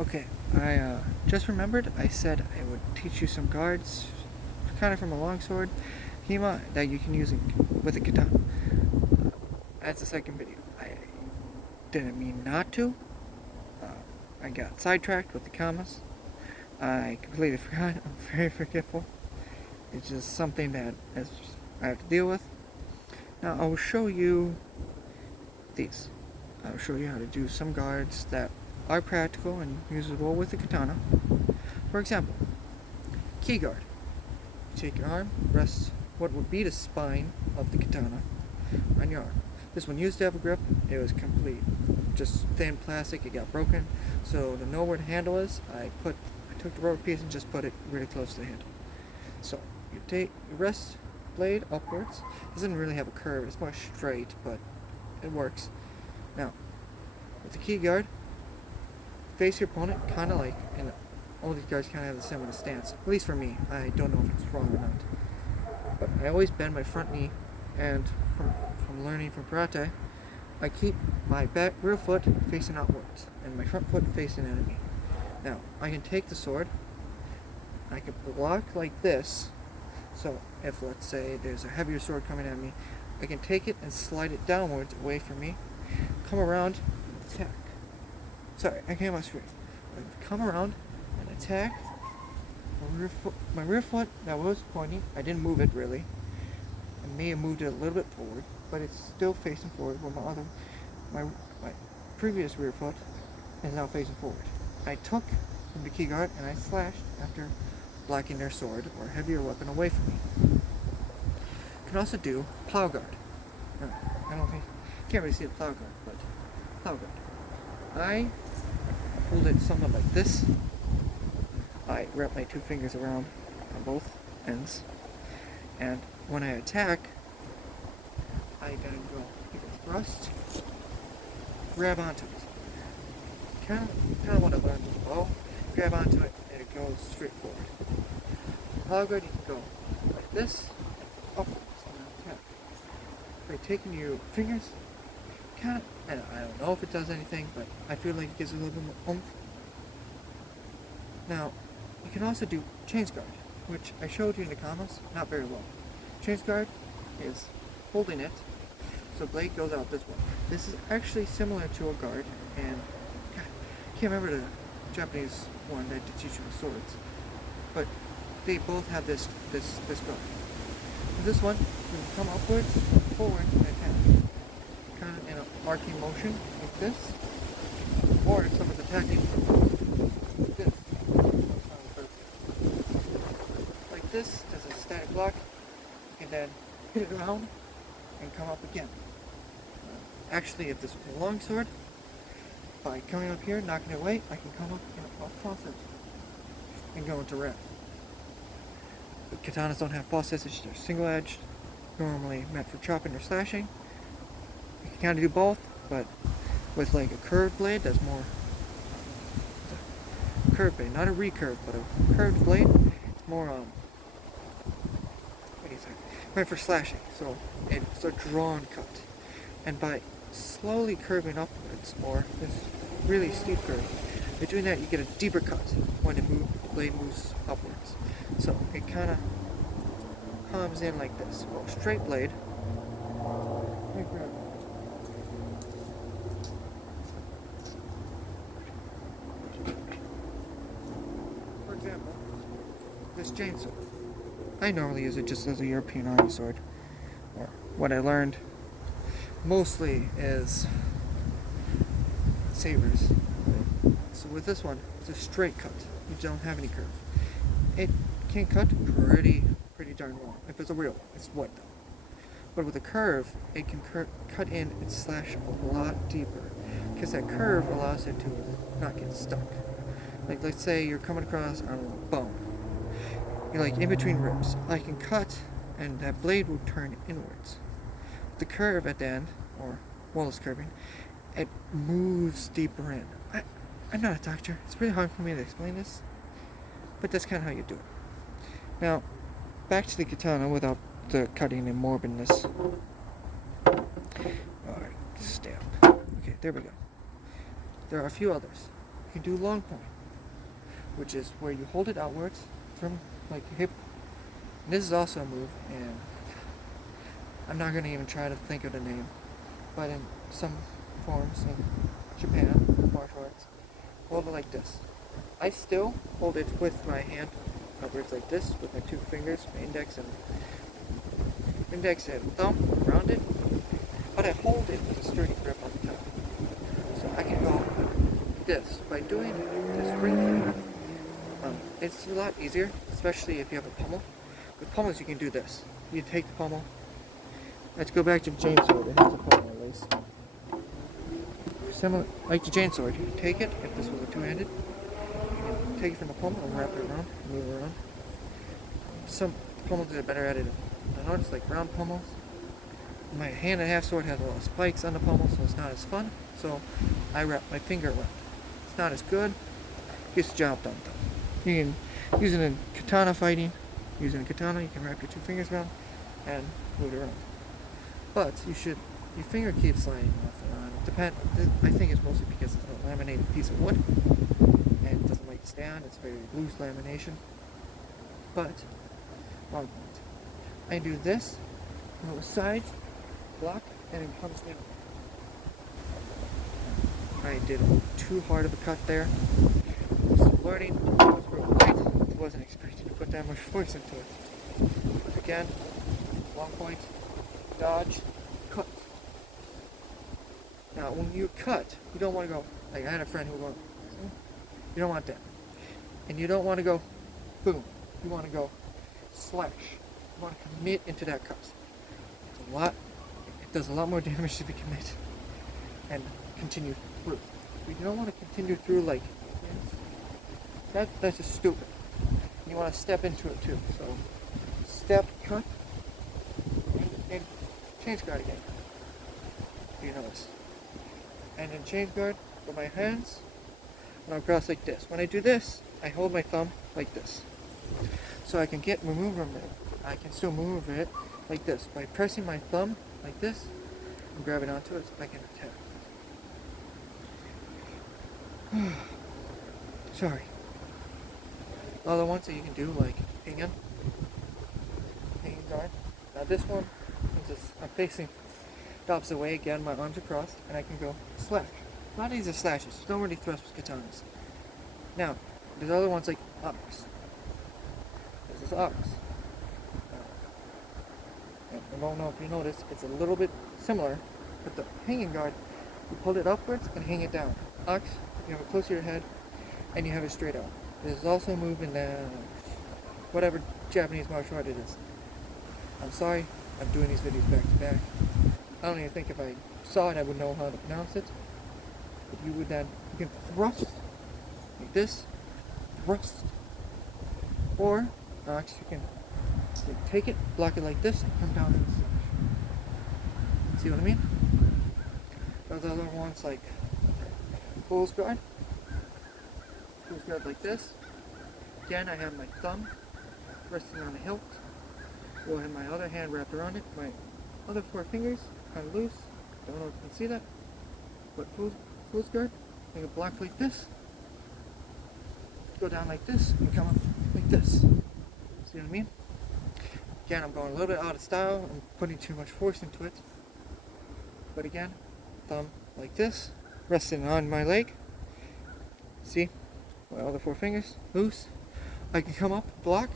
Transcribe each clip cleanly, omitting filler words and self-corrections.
Okay, I just remembered I said I would teach you some guards, kind of from a longsword, Hema, that you can use with a katana. That's the second video. I didn't mean not to. Uh, I got sidetracked with the commas. I completely forgot. I'm very forgetful. It's just something that I have to deal with. Now I will show you these. I'll show you how to do some guards that are practical and usable with the katana. For example, key guard. Take your arm, rest what would be the spine of the katana on your arm. This one used to have a grip. It was complete, just thin plastic. It got broken. So to know where the handle is, I took the rubber piece and just put it really close to the handle. So you rest blade upwards. It doesn't really have a curve. It's more straight, but it works. Now, with the key guard, face your opponent kind of like, and all these guys kind of have the similar stance. At least for me. I don't know if it's wrong or not. But I always bend my front knee, and from learning from karate, I keep my rear foot facing outwards and my front foot facing at me. Now, I can take the sword, I can block like this, so if, let's say, there's a heavier sword coming at me, I can take it and slide it downwards away from me, come around, and attack. Sorry, I came off screen. I come around and attack. My rear foot that was pointing, I didn't move it really. I may have moved it a little bit forward, but it's still facing forward. While my previous rear foot is now facing forward. I took from the key guard and I slashed after blocking their sword or heavier weapon away from me. You can also do plow guard. I don't think you can't really see the plow guard, but plow guard. I hold it somewhat like this. I wrap my two fingers around on both ends, and when I attack, I then go either thrust, grab onto it. Kind of what I learned with the bow. Grab onto it, and it goes straight forward. How good you can go like this, upwards, and attack. By taking your fingers, and I don't know if it does anything, but I feel like it gives a little bit more oomph. Now, you can also do chains guard, which I showed you in the comments, not very well. Chains guard is holding it, so blade goes out this way. This is actually similar to a guard, and I can't remember the Japanese one that did teach you with swords, but they both have this guard. With this one, you can come upwards, forward, and attack. Kind of in an arcing motion, like this, or someone's attacking like this. Like this, as a static block, you can then hit it around and come up again. Actually, if this was a long sword, by coming up here, knocking it away, I can come up in a false edge and go into red. But katanas don't have false edges, they're single edged, normally meant for chopping or slashing. You can kind of do both, but with like a curved blade, that's more curved blade, not a recurve, but a curved blade. It's more meant for slashing. So it's a drawn cut, and by slowly curving upwards, or this really steep curve, by doing that, you get a deeper cut when the blade moves upwards. So it kind of comes in like this. Well, straight blade. For example, this chainsaw. I normally use it just as a European army sword. Or what I learned mostly is sabers. So with this one, it's a straight cut. You don't have any curve. It can cut pretty darn well. If it's a real one, it's wood though. But with a curve, it can cut in and slash a lot deeper, because that curve allows it to not get stuck. Like, let's say you're coming across on a bone. You're like in between ribs. I can cut, and that blade will turn inwards. The curve at the end, or Wallace curving, it moves deeper in. I'm not a doctor. It's really hard for me to explain this, but that's kind of how you do it. Now, back to the katana without the cutting and morbidness. Alright, stab. Okay, there we go. There are a few others. can do long point, which is where you hold it outwards from like your hip. And this is also a move, and I'm not going to even try to think of the name, but in some forms in Japan, martial arts, hold it like this. I still hold it with my hand upwards like this, with my two fingers, my index and thumb around it, but I hold it with a sturdy grip on the top. So I can go this by doing this ring thing. It's a lot easier, especially if you have a pommel. With pommels, you can do this. You take the pommel. Let's go back to the chainsaw. It has a pommel at least. Similar, like the chainsaw, you can take it if this was a two-handed. You can take it from the pommel and wrap it around, move it around. Some pommels are better at it. I noticed like round pommels. My hand and a half sword has a lot of spikes on the pommel, so it's not as fun. So I wrap my finger around. It's not as good. Gets the job done though. You can use it in katana fighting. Using a katana, you can wrap your two fingers around and move it around. But your finger keeps sliding off and on. I think it's mostly because it's a laminated piece of wood and it doesn't like to stand. It's very loose lamination. But long point. I do this on the side, block, and it comes down. I did too hard of a cut there. Still learning. It was real light. I wasn't expecting to put that much force into it. Again, long point, dodge, cut. Now, when you cut, you don't want to go, like I had a friend who went, you don't want that. And you don't want to go, boom. You want to go, slash. You want to commit into that cut. It does a lot more damage if you commit and continue through. You don't want to continue through like this. That's just stupid. You want to step into it too. So, step, cut, and change guard again. You notice. And then change guard with my hands, and I'll cross like this. When I do this, I hold my thumb like this. So I can get movement. I can still move it like this. By pressing my thumb like this, and grabbing onto it, I can attack. Sorry. Other ones that you can do, like hanging guard. Now this one, I'm facing the opposite way again, my arms are crossed, and I can go slash. A lot of these are slashes, you don't really thrust with katanas. Now, there's other ones like arcs. This is arcs. I don't know if you noticed, it's a little bit similar, but the hanging guard, you pull it upwards and hang it down. Arcs, you have it close to your head, and you have it straight out. There's also a move in whatever Japanese martial art it is. I'm sorry, I'm doing these videos back to back. I don't even think if I saw it I would know how to pronounce it. But you can thrust like this, thrust. Or, you can take it, block it like this, and come down and slash. See what I mean? Those other ones like Fool's Guard. Fool's Guard like this. Again, I have my thumb resting on the hilt. We'll have my other hand wrapped around it. My other four fingers kind of loose. Don't know if you can see that. But Fool's Guard, I can block like this. Go down like this and come up like this. See what I mean? Again, I'm going a little bit out of style. I'm putting too much force into it. But again, thumb like this, resting on my leg. See? My other four fingers, loose. I can come up, block,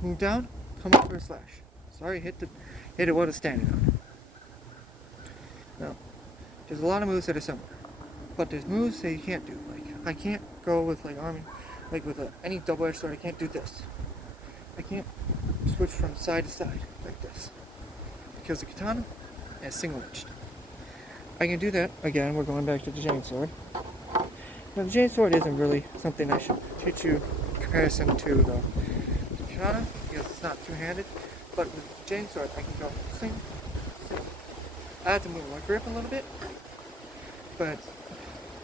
move down, come up for a slash. Sorry, hit it while it's standing on. Now, there's a lot of moves that are similar. But there's moves that you can't do. Like, I can't go with like arming, like with any double-edged sword, I can't do this. I can't switch from side to side like this. Because the katana is single-edged. I can do that. Again, we're going back to the chainsword. Now, the chainsword isn't really something I should teach you in comparison to the katana, because it's not two-handed. But with the chainsword, I can go sing, sing. I have to move my grip a little bit, but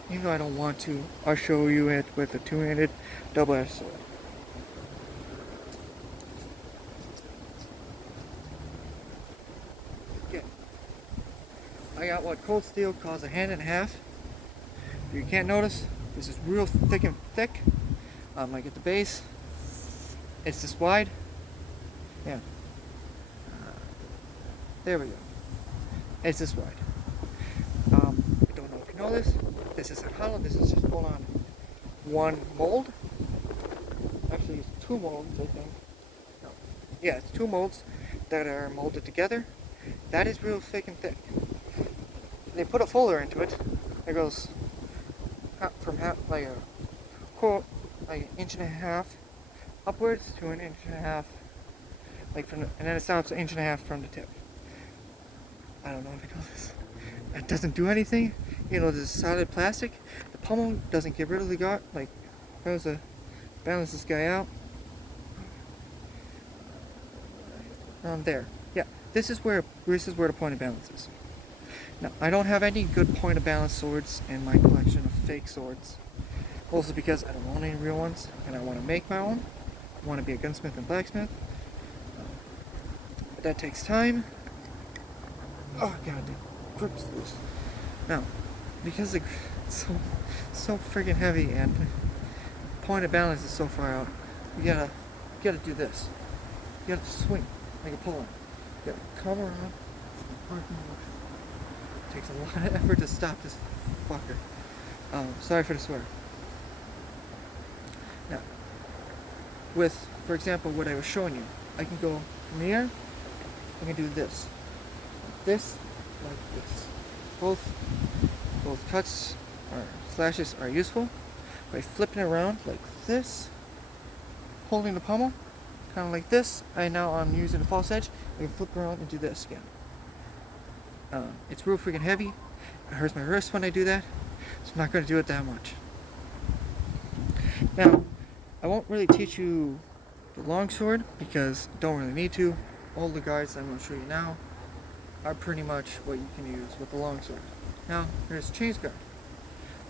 even though I don't want to, I'll show you it with a two-handed double-edged sword. Okay. I got what Cold Steel calls a hand and a half. If you can't notice, This is real thick and thick. Like at the base, it's this wide. Yeah. There we go. It's this wide. I don't know if you know this. This isn't hollow. This is just full on one mold. Actually, it's two molds, I think. No. Yeah, it's two molds that are molded together. That is real thick and thick. They put a fuller into it. It goes from like a quote, like an inch and a half upwards to an inch and a half, like from, and then it stops an inch and a half from the tip. I don't know if you know this. It doesn't do anything. You know, this solid plastic. The pommel doesn't get rid of the guard. Like, if I was to balance this guy out, there. Yeah, this is where the point of balance is. Now, I don't have any good point of balance swords in my collection of fake swords. Mostly because I don't own any real ones, and I want to make my own. I want to be a gunsmith and blacksmith. But that takes time. Oh god, the grip's loose. Now, because it's so freaking heavy and point of balance is so far out, you gotta do this. You gotta swing like a pull-on. You gotta come around. It takes a lot of effort to stop this fucker. Sorry for the swear. Now, with, for example, what I was showing you, I can go from here. I can do this. This, like this. Both cuts or slashes are useful. By flipping it around like this, holding the pommel, kind of like this. I'm using the false edge. I can flip around and do this again. It's real freaking heavy. It hurts my wrist when I do that, so I'm not going to do it that much. Now, I won't really teach you the longsword because I don't really need to. All the guards I'm going to show you now are pretty much what you can use with the longsword. Now, here's change guard.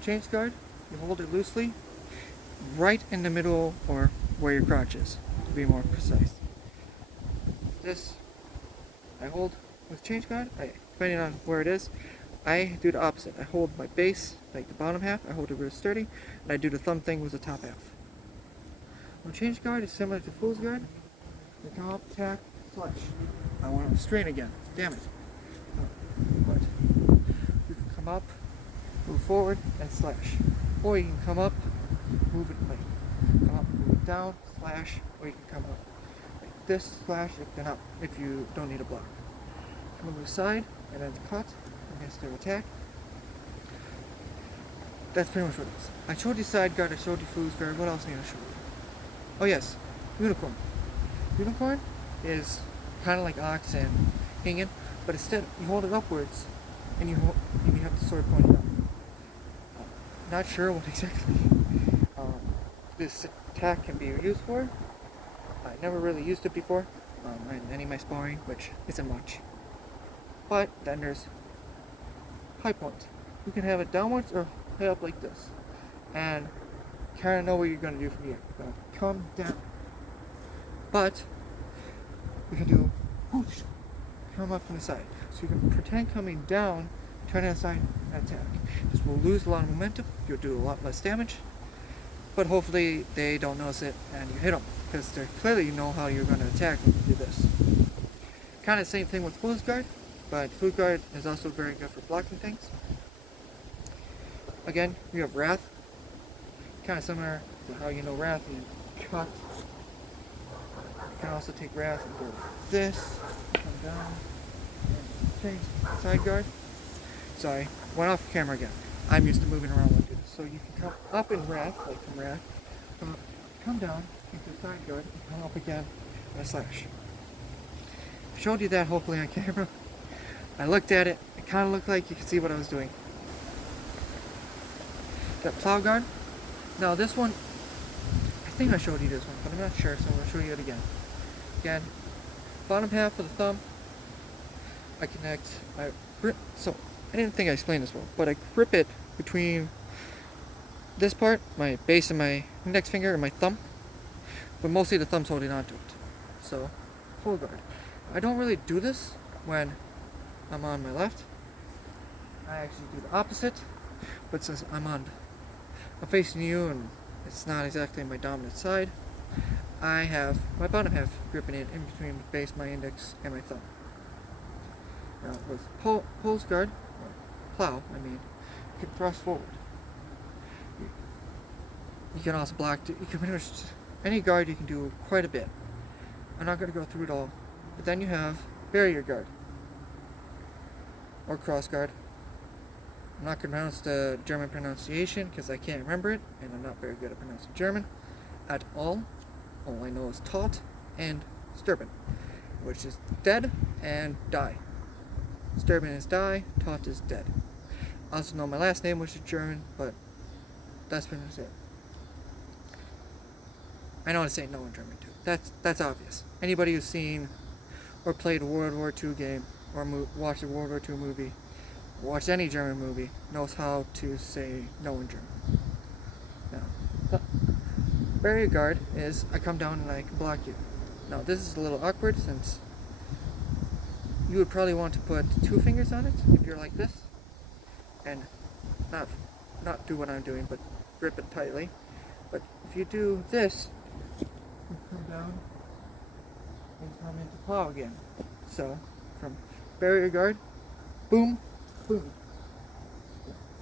Change guard, you hold it loosely, right in the middle or where your crotch is, to be more precise. This, I hold with change guard, depending on where it is, I do the opposite. I hold my base, like the bottom half, I hold it real sturdy, and I do the thumb thing with the top half. Now, change guard is similar to fool's guard. You come up, attack, slash. I want to strain again. Damn it. But you can come up, move forward, and slash. Or you can come up, move it like come up, move it down, slash, or you can come up like this, slash, then up if you don't need a block. Come over the side, and then cut, and then start attack. That's pretty much what it is. I showed you side guard, I showed you fool's guard, what else am I going to show you? Oh yes, unicorn. Unicorn is kind of like ox and ingen, but instead you hold it upwards and you have the sword pointed up. Not sure what exactly this attack can be used for. I never really used it before in any of my sparring, which isn't much. But then there's high point. You can have it downwards or high up like this, and kind of know what you're going to do from here. You're going to come down, but you can do whoosh, come up from the side. So you can pretend coming down, turn it aside, and attack. This will lose a lot of momentum. You'll do a lot less damage, but hopefully they don't notice it and you hit them, because they clearly know how you're going to attack when you do this. Kind of the same thing with fool's guard, but fool's guard is also very good for blocking things. Again, you have wrath. Kind of similar to how you know wrath, you cut. You can also take wrath and go like this, come down, and change side guard. Sorry, went off camera again. I'm used to moving around like this. So you can come up in wrath, like from wrath, come down into side guard, and come up again and a slash. I showed you that hopefully on camera. I looked at it, it kind of looked like you could see what I was doing. Got plow guard. Now this one, I think I showed you this one, but I'm not sure, so I'm going to show you it again. Again, bottom half of the thumb, I connect my grip. So I didn't think I explained this well, but I grip it between this part, my base and my index finger and my thumb, but mostly the thumb's holding onto it. So, full guard. I don't really do this when I'm on my left. I actually do the opposite, but since I'm on I'm facing you and it's not exactly my dominant side. I have my bottom half gripping it in between the base, my index, and my thumb. Now with pulse guard, or plow, you can thrust forward. You can also block, you can pretty much, any guard you can do quite a bit. I'm not going to go through it all. But then you have barrier guard, or cross guard. I'm not going to pronounce the German pronunciation because I can't remember it, and I'm not very good at pronouncing German at all. All I know is taut and sterben, which is dead and die. Sterben is die, taut is dead. I also know my last name, which is German, but that's pretty much it. I know how to say no in German too. That's obvious. Anybody who's seen or played a World War II game or watched a World War II movie, or watched any German movie, knows how to say no in German. Now, barrier guard is I come down and I can block you. Now this is a little awkward since you would probably want to put 2 fingers on it if you're like this, and not do what I'm doing, but grip it tightly. But if you do this, you come down and come into plow again. So from barrier guard, boom, boom.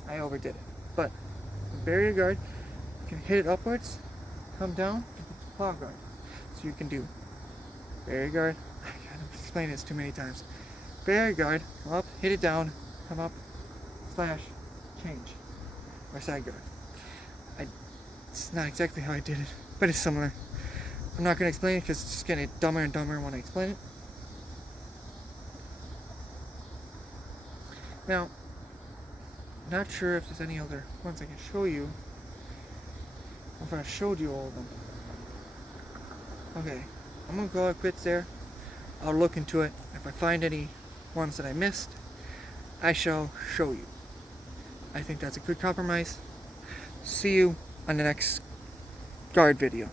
I overdid it, but from barrier guard, you can hit it upwards, come down, and plow guard. So you can do barrier guard. I've explained this too many times. Barrier guard, come up, hit it down, come up, slash, change, or side guard. It's not exactly how I did it, but it's similar. I'm not going to explain it because it's just getting dumber and dumber when I explain it. Now, not sure if there's any other ones I can show you. If I showed you all of them. Okay, I'm going to call it quits there. I'll look into it. If I find any ones that I missed, I shall show you. I think that's a good compromise. See you on the next guard video.